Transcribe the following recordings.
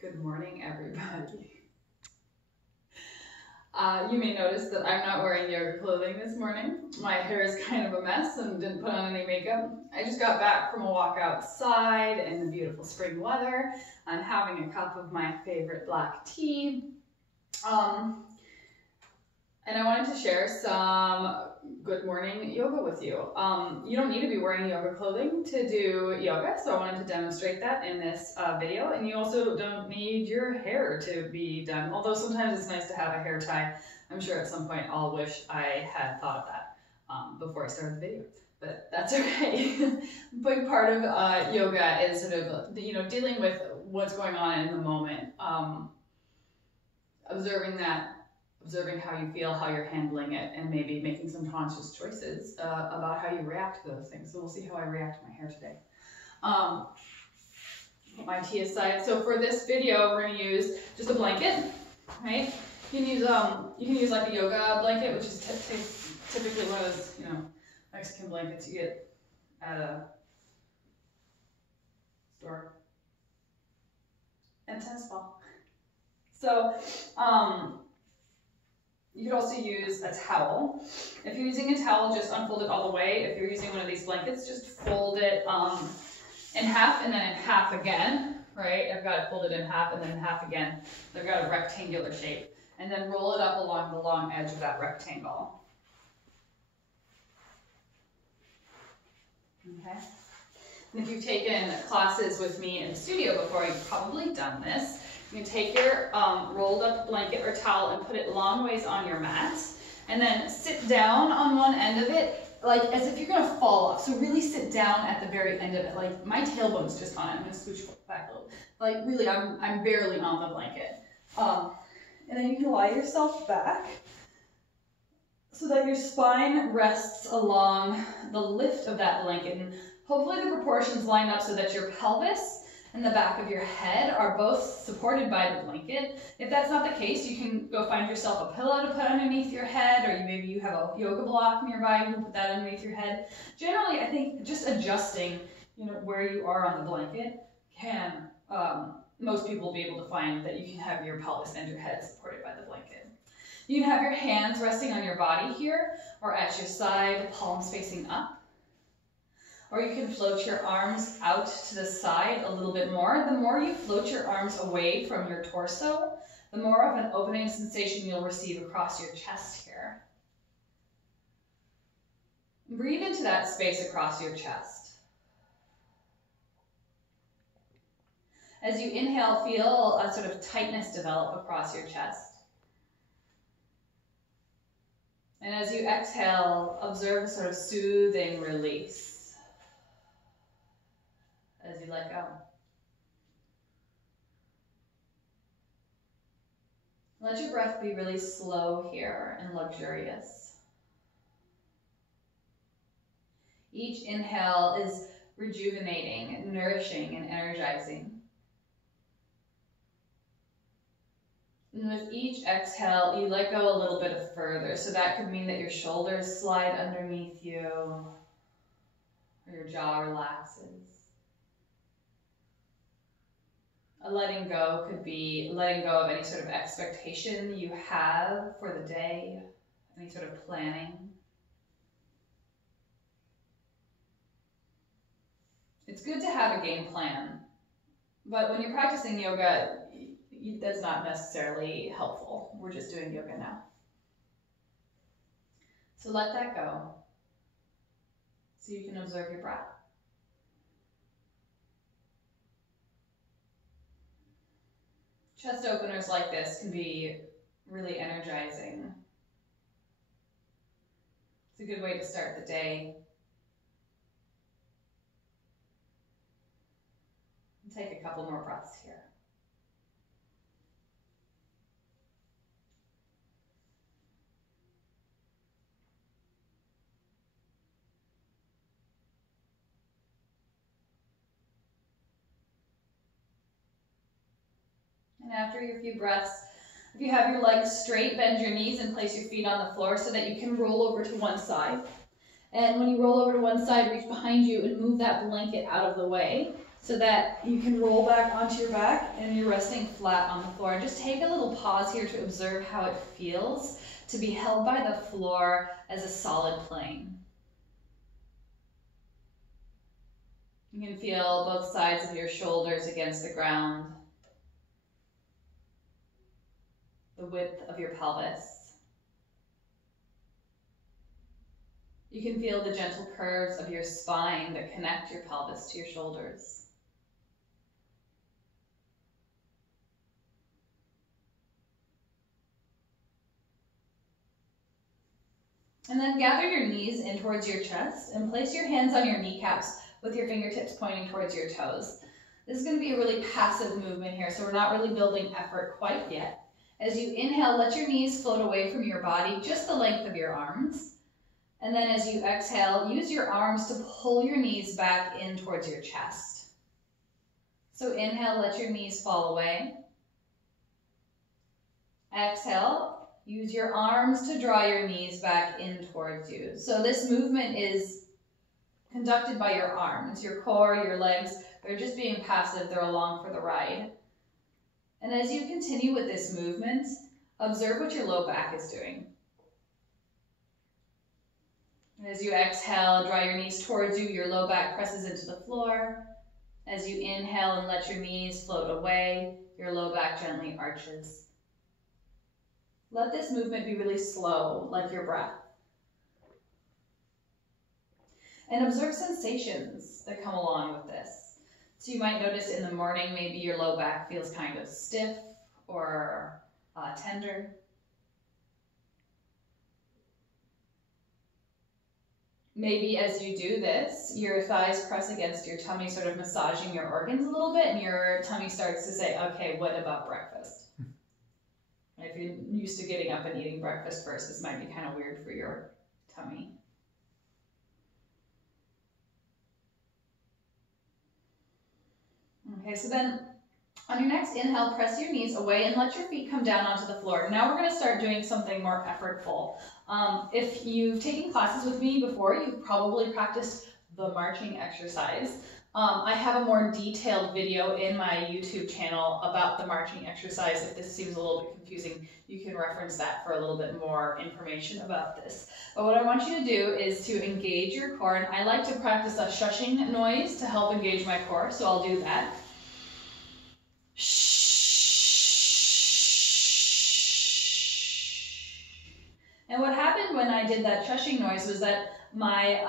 Good morning, everybody. You may notice that I'm not wearing yoga clothing this morning. My hair is kind of a mess and didn't put on any makeup. I just got back from a walk outside in the beautiful spring weather. I'm having a cup of my favorite black tea. And I wanted to share some good morning yoga with you. You don't need to be wearing yoga clothing to do yoga, so I wanted to demonstrate that in this video. And you also don't need your hair to be done, although sometimes it's nice to have a hair tie. I'm sure at some point I'll wish I had thought of that before I started the video, but that's okay. A big part of yoga is sort of, dealing with what's going on in the moment, observing how you feel, how you're handling it, and maybe making some conscious choices about how you react to those things. So we'll see how I react to my hair today. Put my tea aside. So for this video, we're going to use just a blanket, right? You can use like a yoga blanket, which is typically one of those, Mexican blankets you get at a store. And tennis ball. So, you could also use a towel. If you're using a towel, just unfold it all the way. If you're using one of these blankets, just fold it in half and then in half again, right? I've got it folded in half and then in half again. They've got a rectangular shape. And then roll it up along the long edge of that rectangle. Okay? And if you've taken classes with me in the studio before, you've probably done this. You can take your rolled up blanket or towel and put it long ways on your mat, and then sit down on one end of it, like as if you're gonna fall off. So really sit down at the very end of it. Like my tailbone's just on it. I'm gonna scooch back a little. Like really, I'm barely on the blanket. And then you can lie yourself back so that your spine rests along the lift of that blanket. And hopefully the proportions line up so that your pelvis and the back of your head are both supported by the blanket. If that's not the case, you can go find yourself a pillow to put underneath your head, or maybe you have a yoga block nearby, you can put that underneath your head. Generally, I think just adjusting, where you are on the blanket can, most people will be able to find that you can have your pelvis and your head supported by the blanket. You can have your hands resting on your body here, or at your side, palms facing up. Or you can float your arms out to the side a little bit more. The more you float your arms away from your torso, the more of an opening sensation you'll receive across your chest here. Breathe into that space across your chest. As you inhale, feel a sort of tightness develop across your chest. And as you exhale, observe a sort of soothing release as you let go. Let your breath be really slow here and luxurious. Each inhale is rejuvenating, nourishing, and energizing. And with each exhale, you let go a little bit further. So that could mean that your shoulders slide underneath you, or your jaw relaxes. A letting go could be letting go of any sort of expectation you have for the day, any sort of planning. It's good to have a game plan, but when you're practicing yoga, that's not necessarily helpful. We're just doing yoga now. So let that go so you can observe your breath. Chest openers like this can be really energizing. It's a good way to start the day. Take a couple more breaths here. And after your few breaths, if you have your legs straight, bend your knees and place your feet on the floor so that you can roll over to one side. And when you roll over to one side, reach behind you and move that blanket out of the way so that you can roll back onto your back and you're resting flat on the floor. Just take a little pause here to observe how it feels to be held by the floor as a solid plane. You can feel both sides of your shoulders against the ground, the width of your pelvis. You can feel the gentle curves of your spine that connect your pelvis to your shoulders. And then gather your knees in towards your chest and place your hands on your kneecaps with your fingertips pointing towards your toes. This is going to be a really passive movement here, so we're not really building effort quite yet. As you inhale, let your knees float away from your body, just the length of your arms. And then as you exhale, use your arms to pull your knees back in towards your chest. So inhale, let your knees fall away. Exhale, use your arms to draw your knees back in towards you. So this movement is conducted by your arms, your core, your legs. They're just being passive, they're along for the ride. And as you continue with this movement, observe what your low back is doing. As you exhale, draw your knees towards you, your low back presses into the floor. As you inhale and let your knees float away, your low back gently arches. Let this movement be really slow, like your breath. And observe sensations that come along with this. So you might notice in the morning, maybe your low back feels kind of stiff or tender. Maybe as you do this, your thighs press against your tummy, sort of massaging your organs a little bit, and your tummy starts to say, okay, what about breakfast? If you're used to getting up and eating breakfast first, this might be kind of weird for your tummy. Okay, so then on your next inhale, press your knees away and let your feet come down onto the floor. Now we're going to start doing something more effortful. If you've taken classes with me before, you've probably practiced the marching exercise. I have a more detailed video in my YouTube channel about the marching exercise. If this seems a little bit confusing, you can reference that for a little bit more information about this. But what I want you to do is to engage your core, and I like to practice a shushing noise to help engage my core, so I'll do that. And what happened when I did that shushing noise was that my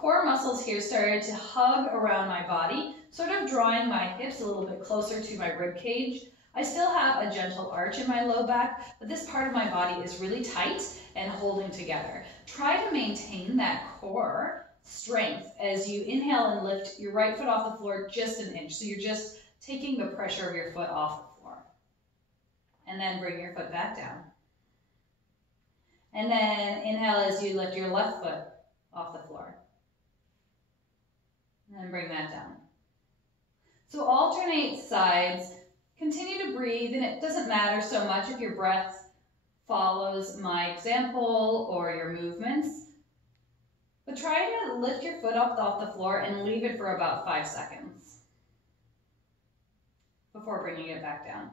core muscles here started to hug around my body, sort of drawing my hips a little bit closer to my rib cage. I still have a gentle arch in my low back, but this part of my body is really tight and holding together. Try to maintain that core strength as you inhale and lift your right foot off the floor just an inch. So you're just taking the pressure of your foot off the floor. And then bring your foot back down. And then inhale as you lift your left foot off the floor. And then bring that down. So alternate sides. Continue to breathe, and it doesn't matter so much if your breath follows my example or your movements. But try to lift your foot up off the floor and leave it for about 5 seconds before bringing it back down.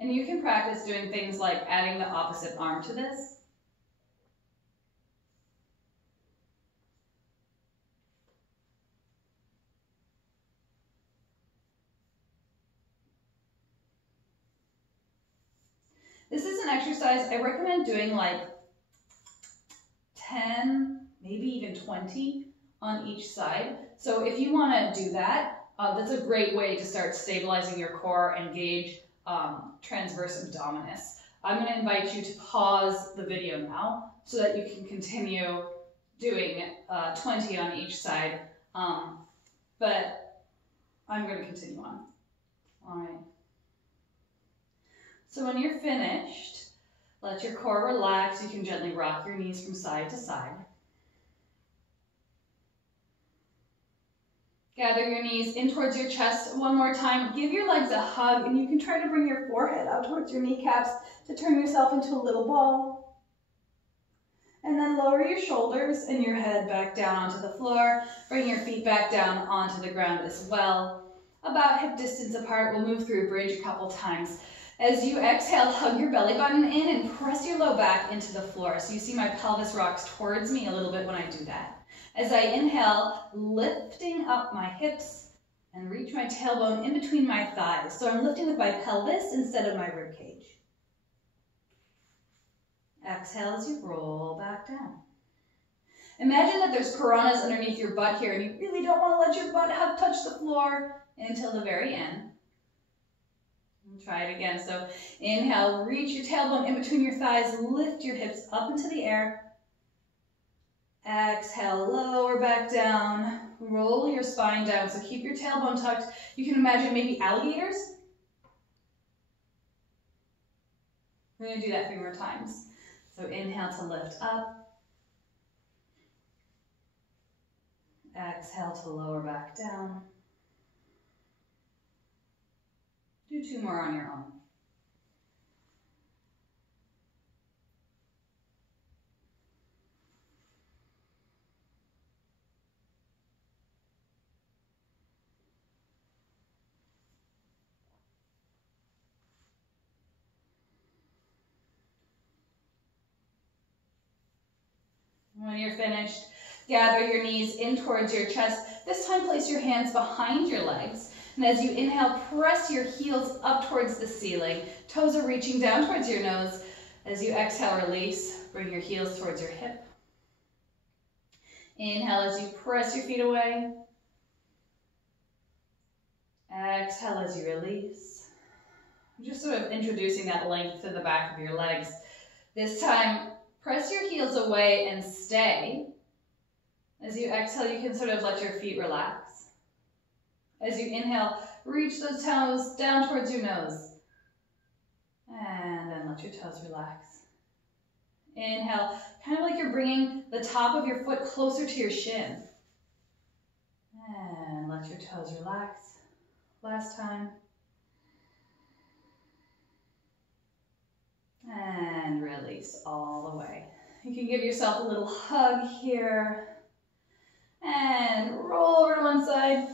And you can practice doing things like adding the opposite arm to this. This is an exercise I recommend doing like 10, maybe even 20 on each side. So if you want to do that, that's a great way to start stabilizing your core and engage transverse abdominis. I'm going to invite you to pause the video now so that you can continue doing 20 on each side, but I'm going to continue on. All right. So when you're finished, let your core relax. You can gently rock your knees from side to side. Gather your knees in towards your chest one more time. Give your legs a hug, and you can try to bring your forehead out towards your kneecaps to turn yourself into a little ball. And then lower your shoulders and your head back down onto the floor. Bring your feet back down onto the ground as well. About hip distance apart. We'll move through a bridge a couple times. As you exhale, hug your belly button in and press your low back into the floor. So you see my pelvis rocks towards me a little bit when I do that. As I inhale, lifting up my hips and reach my tailbone in between my thighs. So I'm lifting with my pelvis instead of my rib cage. Exhale as you roll back down. Imagine that there's piranhas underneath your butt here, and you really don't want to let your butt touch the floor until the very end. And try it again. So inhale, reach your tailbone in between your thighs, lift your hips up into the air. Exhale, lower back down. Roll your spine down, so keep your tailbone tucked. You can imagine maybe alligators. We're going to do that 3 more times. So inhale to lift up. Exhale to lower back down. Do 2 more on your own. When you're finished, gather your knees in towards your chest. This time, place your hands behind your legs. And as you inhale, press your heels up towards the ceiling. Toes are reaching down towards your nose. As you exhale, release. Bring your heels towards your hip. Inhale as you press your feet away. Exhale as you release. Just sort of introducing that length to the back of your legs. This time, press your heels away and stay. As you exhale, you can sort of let your feet relax. As you inhale, reach those toes down towards your nose. And then let your toes relax. Inhale, kind of like you're bringing the top of your foot closer to your shin. And let your toes relax. Last time. And release all the way. You can give yourself a little hug here. And roll over to one side.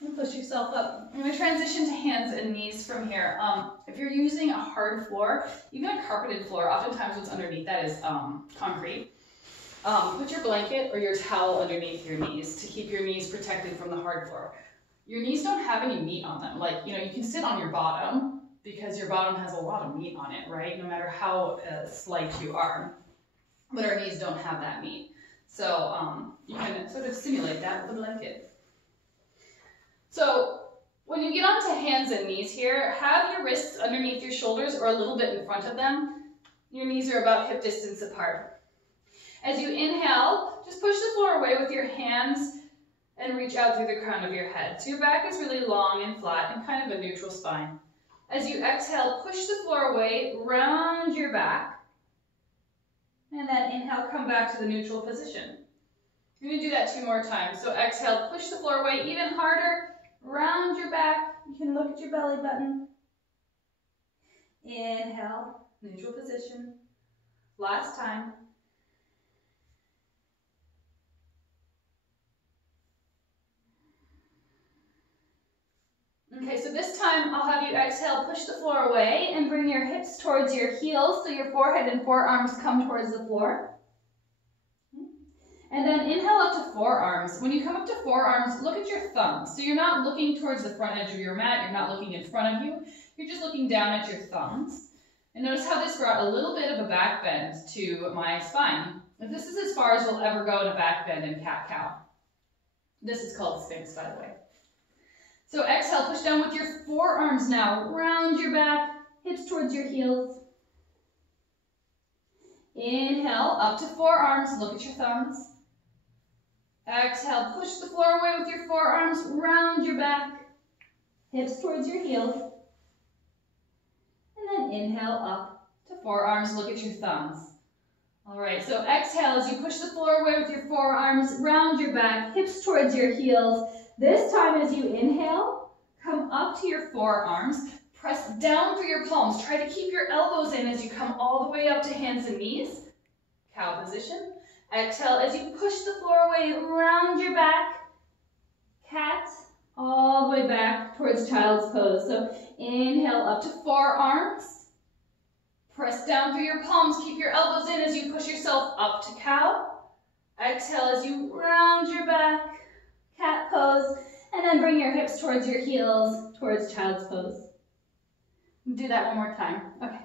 And push yourself up. I'm going to transition to hands and knees from here. If you're using a hard floor, even a carpeted floor, oftentimes what's underneath that is concrete. Put your blanket or your towel underneath your knees to keep your knees protected from the hard floor. Your knees don't have any meat on them. Like, you can sit on your bottom because your bottom has a lot of meat on it, right? No matter how slight you are. But our knees don't have that meat. So you can sort of simulate that with a blanket. So when you get onto hands and knees here, have your wrists underneath your shoulders or a little bit in front of them. Your knees are about hip distance apart. As you inhale, just push the floor away with your hands and reach out through the crown of your head. So your back is really long and flat and kind of a neutral spine. As you exhale, push the floor away, round your back, and then inhale, come back to the neutral position. You're going to do that 2 more times. So exhale, push the floor away even harder, round your back. You can look at your belly button. Inhale, neutral position. Last time. Okay, so this time I'll have you exhale, push the floor away and bring your hips towards your heels so your forehead and forearms come towards the floor. And then inhale up to forearms. When you come up to forearms, look at your thumbs. So you're not looking towards the front edge of your mat, you're not looking in front of you, you're just looking down at your thumbs. And notice how this brought a little bit of a back bend to my spine. If this is as far as we'll ever go in a back bend in cat-cow. This is called Sphinx, by the way. So exhale, push down with your forearms now. Round your back, hips towards your heels. Inhale, up to forearms, look at your thumbs. Exhale, push the floor away with your forearms, round your back, hips towards your heels. And then inhale up to forearms, look at your thumbs. All right, so exhale as you push the floor away with your forearms, round your back, hips towards your heels. This time as you inhale, come up to your forearms, press down through your palms. Try to keep your elbows in as you come all the way up to hands and knees. Cow position. Exhale as you push the floor away, round your back. Cat, all the way back towards child's pose. So inhale up to forearms. Press down through your palms. Keep your elbows in as you push yourself up to cow. Exhale as you round your back, cat pose, and then bring your hips towards your heels, towards child's pose. Do that one more time. Okay.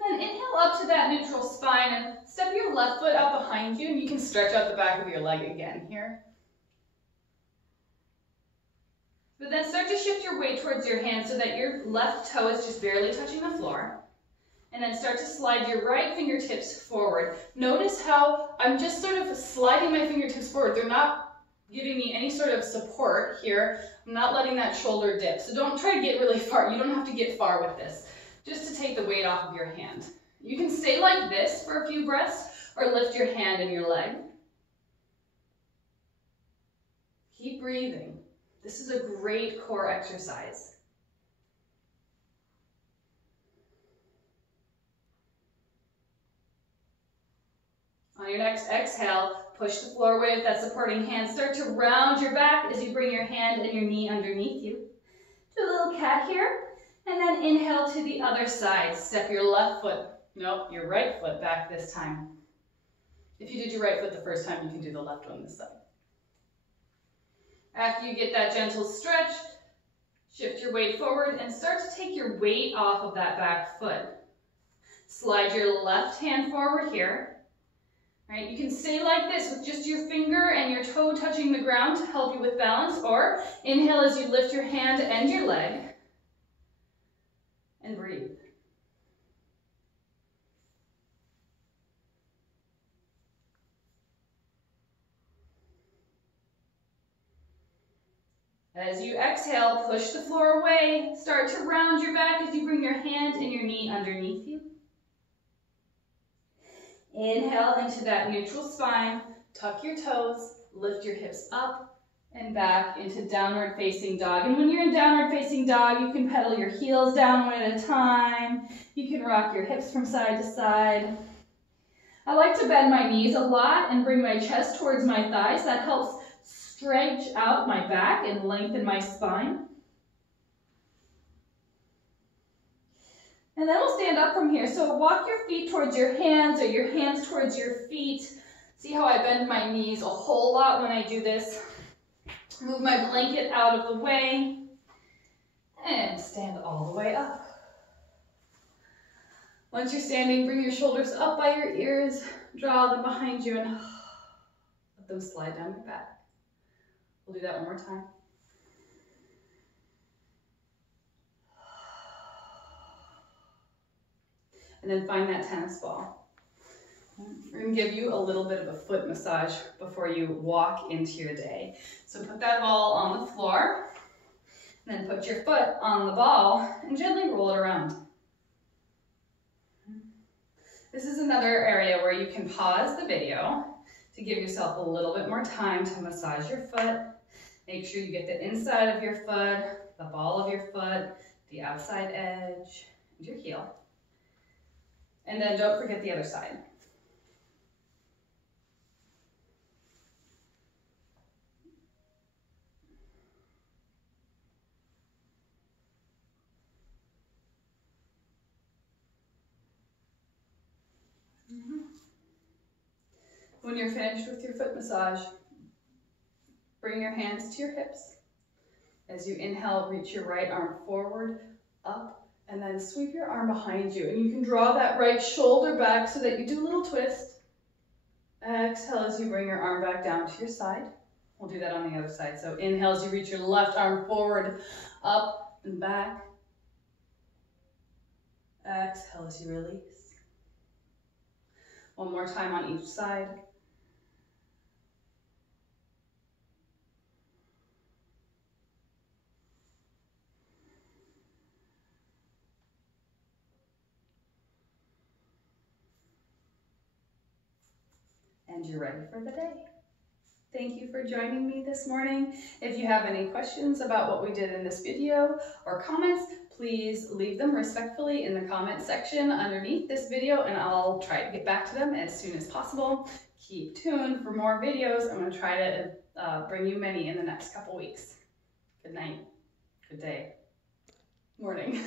And then inhale up to that neutral spine and step your left foot out behind you, and you can stretch out the back of your leg again here. But then start to shift your weight towards your hand so that your left toe is just barely touching the floor. And then start to slide your right fingertips forward. Notice how I'm just sort of sliding my fingertips forward. They're not giving me any sort of support here. I'm not letting that shoulder dip. So don't try to get really far. You don't have to get far with this, just to take the weight off of your hand. You can stay like this for a few breaths or lift your hand and your leg. Keep breathing. This is a great core exercise. On your next exhale, push the floor away with that supporting hand. Start to round your back as you bring your hand and your knee underneath you. Do a little cat here. And then inhale to the other side. Step your left foot, nope, your right foot back this time. If you did your right foot the first time, you can do the left one this side. After you get that gentle stretch, shift your weight forward and start to take your weight off of that back foot. Slide your left hand forward here. Right, you can stay like this with just your finger and your toe touching the ground to help you with balance, or inhale as you lift your hand and your leg and breathe. As you exhale, push the floor away. Start to round your back as you bring your hand and your knee underneath you. Inhale into that neutral spine. Tuck your toes, lift your hips up and back into downward facing dog. And when you're in downward facing dog, you can pedal your heels down one at a time. You can rock your hips from side to side. I like to bend my knees a lot and bring my chest towards my thighs. That helps stretch out my back and lengthen my spine. And then we'll stand up from here. So walk your feet towards your hands or your hands towards your feet. See how I bend my knees a whole lot when I do this. Move my blanket out of the way and stand all the way up. Once you're standing, bring your shoulders up by your ears, draw them behind you, and let them slide down your back. We'll do that one more time. And then find that tennis ball. We're going to give you a little bit of a foot massage before you walk into your day. So put that ball on the floor, and then put your foot on the ball and gently roll it around. This is another area where you can pause the video to give yourself a little bit more time to massage your foot. Make sure you get the inside of your foot, the ball of your foot, the outside edge, and your heel. And then don't forget the other side. When you're finished with your foot massage, bring your hands to your hips. As you inhale, reach your right arm forward, up, and then sweep your arm behind you. And you can draw that right shoulder back so that you do a little twist. Exhale as you bring your arm back down to your side. We'll do that on the other side. So inhale as you reach your left arm forward, up and back. Exhale as you release. One more time on each side. and you're ready for the day. Thank you for joining me this morning. If you have any questions about what we did in this video or comments, please leave them respectfully in the comment section underneath this video, and I'll try to get back to them as soon as possible. Keep tuned for more videos. I'm going to try to bring you many in the next couple weeks. Good night, good day, morning.